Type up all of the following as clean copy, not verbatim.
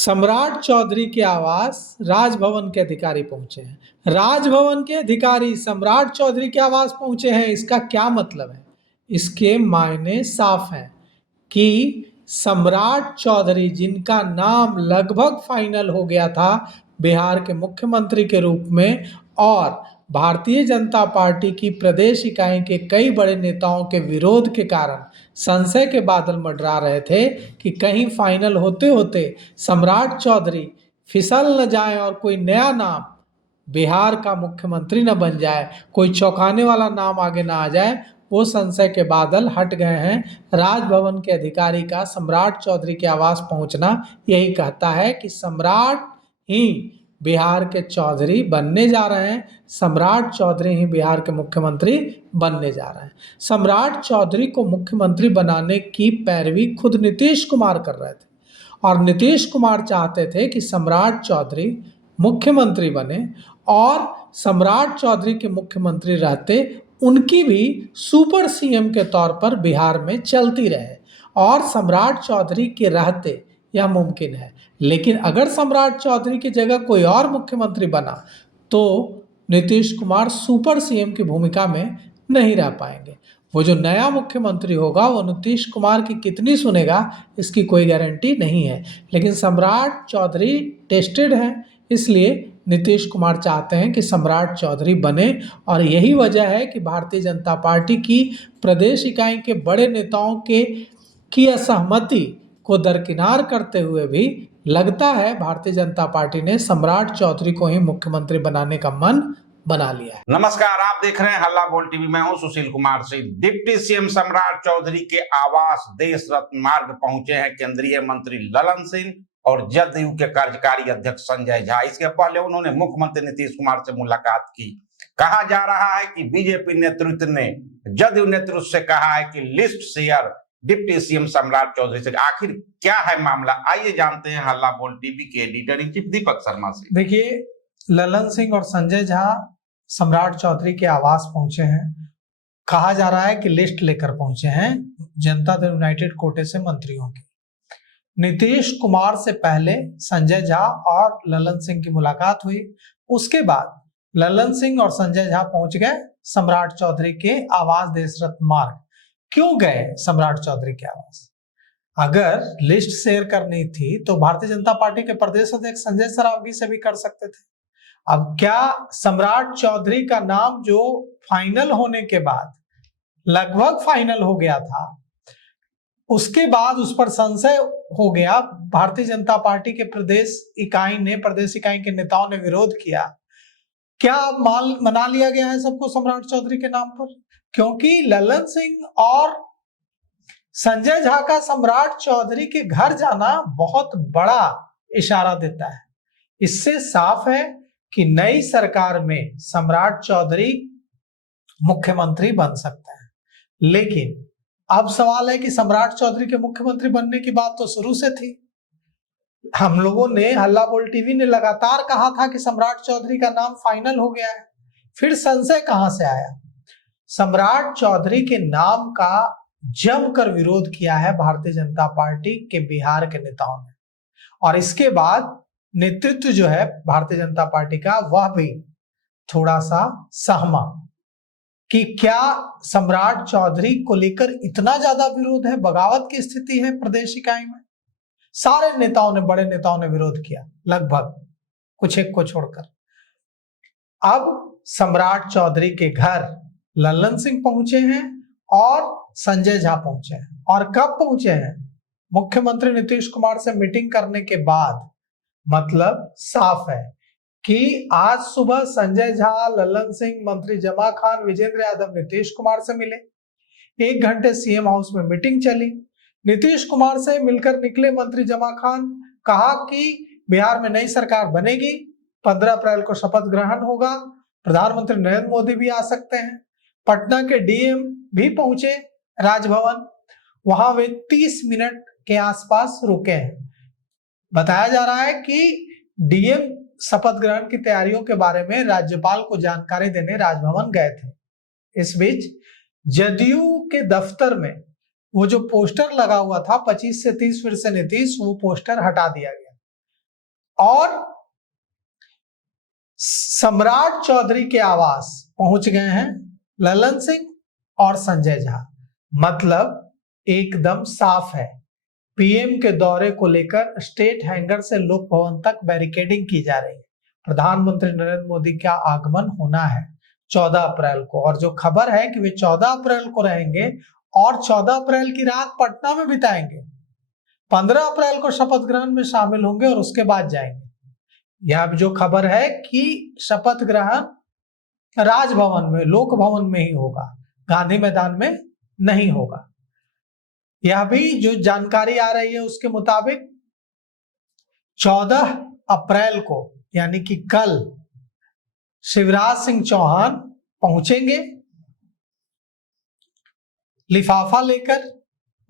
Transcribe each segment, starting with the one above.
सम्राट चौधरी के आवास राजभवन के अधिकारी पहुंचे हैं। राजभवन के अधिकारी सम्राट चौधरी के आवास पहुंचे हैं, इसका क्या मतलब है? इसके मायने साफ हैं कि सम्राट चौधरी, जिनका नाम लगभग फाइनल हो गया था बिहार के मुख्यमंत्री के रूप में, और भारतीय जनता पार्टी की प्रदेश इकाई के कई बड़े नेताओं के विरोध के कारण संशय के बादल मंडरा रहे थे कि कहीं फाइनल होते होते सम्राट चौधरी फिसल न जाए और कोई नया नाम बिहार का मुख्यमंत्री न बन जाए, कोई चौंकाने वाला नाम आगे ना आ जाए। वो संशय के बादल हट गए हैं। राजभवन के अधिकारी का सम्राट चौधरी के आवास पहुंचना यही कहता है कि सम्राट ही बिहार के चौधरी बनने जा रहे हैं, सम्राट चौधरी ही बिहार के मुख्यमंत्री बनने जा रहे हैं। सम्राट चौधरी को मुख्यमंत्री बनाने की पैरवी खुद नीतीश कुमार कर रहे थे और नीतीश कुमार चाहते थे कि सम्राट चौधरी मुख्यमंत्री बने और सम्राट चौधरी के मुख्यमंत्री रहते उनकी भी सुपर सीएम के तौर पर बिहार में चलती रहे और सम्राट चौधरी के रहते यह मुमकिन है। लेकिन अगर सम्राट चौधरी की जगह कोई और मुख्यमंत्री बना तो नीतीश कुमार सुपर सीएम की भूमिका में नहीं रह पाएंगे। वो जो नया मुख्यमंत्री होगा वो नीतीश कुमार की कितनी सुनेगा इसकी कोई गारंटी नहीं है। लेकिन सम्राट चौधरी टेस्टेड हैं, इसलिए नीतीश कुमार चाहते हैं कि सम्राट चौधरी बने और यही वजह है कि भारतीय जनता पार्टी की प्रदेश इकाई के बड़े नेताओं की असहमति को दरकिनार करते हुए भी लगता है भारतीय जनता पार्टी ने सम्राट चौधरी को ही मुख्यमंत्री बनाने का मन बना लिया है। नमस्कार, आप देख रहे हैं हल्ला बोल टीवी। मैं हूं सुशील कुमार सिंह। डिप्टी सीएम सम्राट चौधरी के आवास देश रत्न मार्ग पहुंचे हैं केंद्रीय मंत्री ललन सिंह और जदयू के कार्यकारी अध्यक्ष संजय झा। इसके पहले उन्होंने मुख्यमंत्री नीतीश कुमार से मुलाकात की। कहा जा रहा है कि बीजेपी नेतृत्व ने जदयू नेतृत्व से कहा है कि लिस्ट शेयर डिप्टी सीएम सम्राट चौधरी से। आखिर क्या है मामला, आइए जानते हैं हल्ला बोल टीवी के editor in chief Deepak Sharma से। देखिए, ललन सिंह और संजय झा सम्राट चौधरी के आवास पहुंचे हैं। कहा जा रहा है कि लिस्ट लेकर पहुंचे हैं जनता दल यूनाइटेड कोटे से मंत्रियों की। नीतीश कुमार से पहले संजय झा और ललन सिंह की मुलाकात हुई। उसके बाद ललन सिंह और संजय झा पहुंच गए सम्राट चौधरी के आवास देश रत्न मार्ग। क्यों गए सम्राट चौधरी के आवास? अगर लिस्ट शेयर करनी थी तो भारतीय जनता पार्टी के प्रदेश अध्यक्ष संजय सरावगी से भी कर सकते थे। अब क्या सम्राट चौधरी का नाम जो फाइनल होने के बाद लगभग फाइनल हो गया था, उसके बाद उस पर संशय हो गया, भारतीय जनता पार्टी के प्रदेश इकाई के नेताओं ने विरोध किया, क्या मना लिया गया है सबको सम्राट चौधरी के नाम पर? क्योंकि ललन सिंह और संजय झा का सम्राट चौधरी के घर जाना बहुत बड़ा इशारा देता है। इससे साफ है कि नई सरकार में सम्राट चौधरी मुख्यमंत्री बन सकता है। लेकिन अब सवाल है कि सम्राट चौधरी के मुख्यमंत्री बनने की बात तो शुरू से थी। हम लोगों ने, हल्ला बोल टीवी ने लगातार कहा था कि सम्राट चौधरी का नाम फाइनल हो गया है। फिर संशय कहां से आया? सम्राट चौधरी के नाम का जमकर विरोध किया है भारतीय जनता पार्टी के बिहार के नेताओं ने, और इसके बाद नेतृत्व जो है भारतीय जनता पार्टी का वह भी थोड़ा सा सहमा कि क्या सम्राट चौधरी को लेकर इतना ज्यादा विरोध है, बगावत की स्थिति है प्रदेश इकाई में। सारे नेताओं ने, बड़े नेताओं ने विरोध किया, लगभग कुछ एक को छोड़कर। अब सम्राट चौधरी के घर ललन सिंह पहुंचे हैं और संजय झा पहुंचे हैं। और कब पहुंचे हैं? मुख्यमंत्री नीतीश कुमार से मीटिंग करने के बाद। मतलब साफ है कि आज सुबह संजय झा, ललन सिंह, मंत्री जमा खान, विजेंद्र यादव नीतीश कुमार से मिले। 1 घंटे सीएम हाउस में मीटिंग चली। नीतीश कुमार से मिलकर निकले मंत्री जमा खान, कहा कि बिहार में नई सरकार बनेगी, 15 अप्रैल को शपथ ग्रहण होगा, प्रधानमंत्री नरेंद्र मोदी भी आ सकते हैं। पटना के डीएम भी पहुंचे राजभवन, वहां वे 30 मिनट के आसपास रुके हैं। बताया जा रहा है कि डीएम शपथ ग्रहण की तैयारियों के बारे में राज्यपाल को जानकारी देने राजभवन गए थे। इस बीच जदयू के दफ्तर में वो जो पोस्टर लगा हुआ था 25 से 30 फिर से नीतीश, वो पोस्टर हटा दिया गया। और सम्राट चौधरी के आवास पहुंच गए हैं ललन सिंह और संजय झा। मतलब एकदम साफ है, पीएम के दौरे को लेकर स्टेट हैंगर से लोक भवन तक बैरिकेडिंग की जा रही है। प्रधानमंत्री नरेंद्र मोदी का आगमन होना है 14 अप्रैल को, और जो खबर है कि वे 14 अप्रैल को रहेंगे और 14 अप्रैल की रात पटना में बिताएंगे। 15 अप्रैल को शपथ ग्रहण में शामिल होंगे और उसके बाद जाएंगे। यह जो खबर है कि शपथ ग्रहण राजभवन में, लोक भवन में ही होगा, गांधी मैदान में नहीं होगा। यह भी जो जानकारी आ रही है उसके मुताबिक 14 अप्रैल को यानी कि कल शिवराज सिंह चौहान पहुंचेंगे लिफाफा लेकर।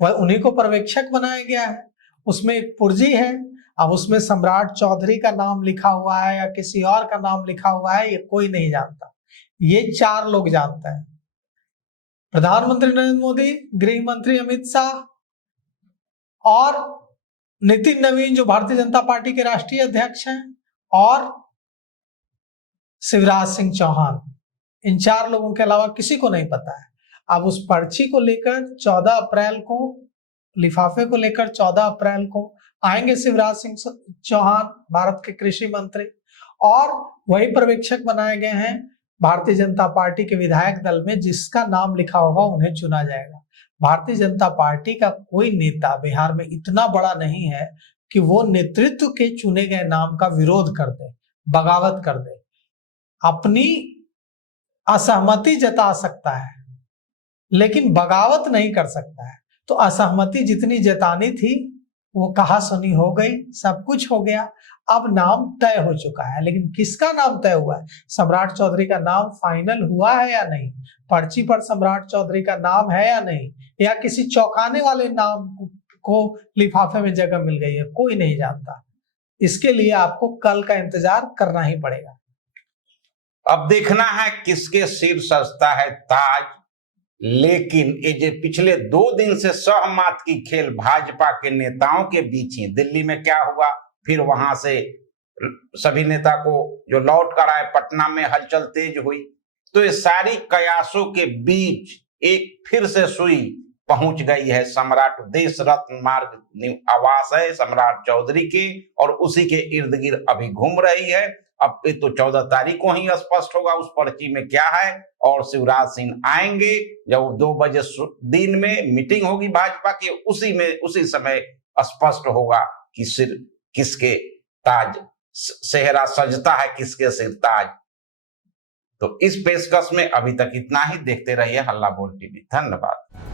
वह उन्हीं को पर्यवेक्षक बनाया गया है। उसमें एक पुर्जी है, अब उसमें सम्राट चौधरी का नाम लिखा हुआ है या किसी और का नाम लिखा हुआ है, ये कोई नहीं जानता। ये 4 लोग जानते हैं, प्रधानमंत्री नरेंद्र मोदी, गृह मंत्री अमित शाह और नितिन नवीन जो भारतीय जनता पार्टी के राष्ट्रीय अध्यक्ष हैं, और शिवराज सिंह चौहान। इन 4 लोगों के अलावा किसी को नहीं पता है। अब उस पर्ची को लेकर 14 अप्रैल को, लिफाफे को लेकर 14 अप्रैल को आएंगे शिवराज सिंह चौहान, भारत के कृषि मंत्री, और वही पर्यवेक्षक बनाए गए हैं भारतीय जनता पार्टी के विधायक दल में। जिसका नाम लिखा होगा उन्हें चुना जाएगा। भारतीय जनता पार्टी का कोई नेता बिहार में इतना बड़ा नहीं है कि वो नेतृत्व के चुने गए नाम का विरोध कर दे, बगावत कर दे। अपनी असहमति जता सकता है लेकिन बगावत नहीं कर सकता है। तो असहमति जितनी जतानी थी वो कहा सुनी हो गई, सब कुछ हो गया। अब नाम तय हो चुका है, लेकिन किसका नाम तय हुआ है? सम्राट चौधरी का नाम फाइनल हुआ है या नहीं? पर्ची पर सम्राट चौधरी का नाम है या नहीं, या किसी चौंकाने वाले नाम को लिफाफे में जगह मिल गई है, कोई नहीं जानता। इसके लिए आपको कल का इंतजार करना ही पड़ेगा। अब देखना है किसके सिर सजता है ताज। लेकिन ये जो पिछले 2 दिन से सहमत की खेल भाजपा के नेताओं के बीच ही, दिल्ली में क्या हुआ, फिर वहां से सभी नेता को जो लौट कर आए, पटना में हलचल तेज हुई। तो ये सारी कयासों के बीच एक फिर से सुई पहुंच गई है सम्राट, देश रत्न मार्ग आवास है सम्राट चौधरी की, और उसी के इर्द गिर्द अभी घूम रही है। अब ये तो 14 तारीख को ही स्पष्ट होगा उस पर्ची में क्या है, और शिवराज सिंह आएंगे जब 2 बजे दिन में मीटिंग होगी भाजपा की, उसी समय स्पष्ट होगा कि सिर किसके ताज, सेहरा सजता है किसके सिर ताज। तो इस पेशकश में अभी तक इतना ही। देखते रहिए हल्ला बोल टीवी। धन्यवाद।